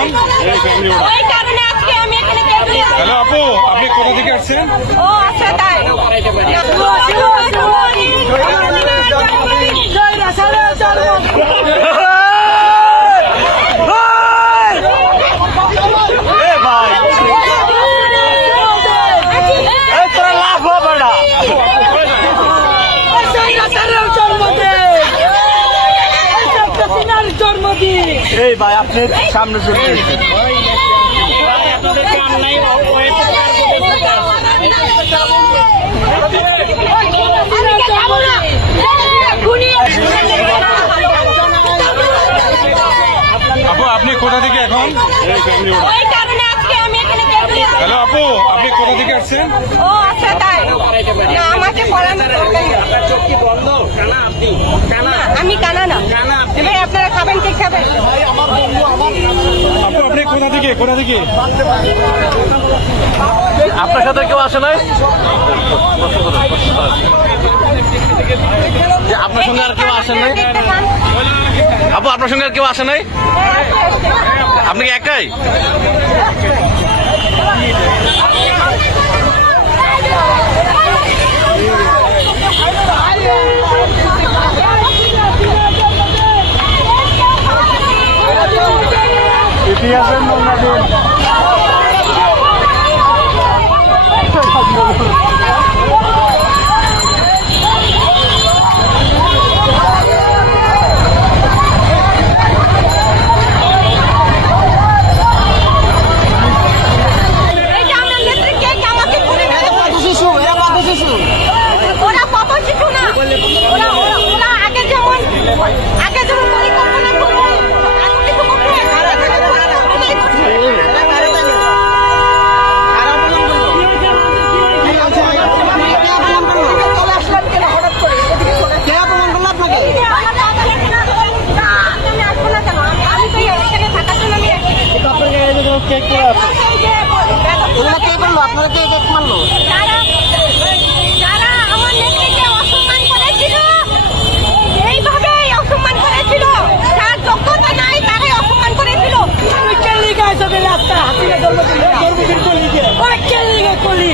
এখন? ওই কারণে আজকে আমি এখানে হ্যালো আপু, আপনি কোথা থেকে আসছেন? ও আচ্ছা তাই এই ভাই আপনি সামনে চলে এসেছেন। আপু আপনি কোথা থেকে এখন? ওই কারণে আজকে আমি এখানে হ্যালো আপু, আপনি কোথা থেকে আসছেন? ও আচ্ছা তাই না আমাকে পড়ানোর দরকার নেই। আমি কানা না, এবার আপনারা খাবেন কি খাবেন? আপু আপনি কোথা থেকে আপনার সাথে কেউ আসে নাই? যে আপনার সঙ্গে আর কেউ আসে নাই? আপু আপনার সঙ্গে আর কেউ আসে নাই? আপনি কি একাই? ইতিহাসের নমুনা দিন। ওরা কত শিশু না, ওরা আগে যেমন পরিকল্পনা করবে যারা আমার নেত্রীকে অসম্মান করেছিল, এইভাবে অসম্মান করেছিল, যার যোগ্যতা নাই তারাই অসম্মান করেছিল। ওই কেলিগা হিসাবে রাস্তা হাসিনা জন্মদিন করলি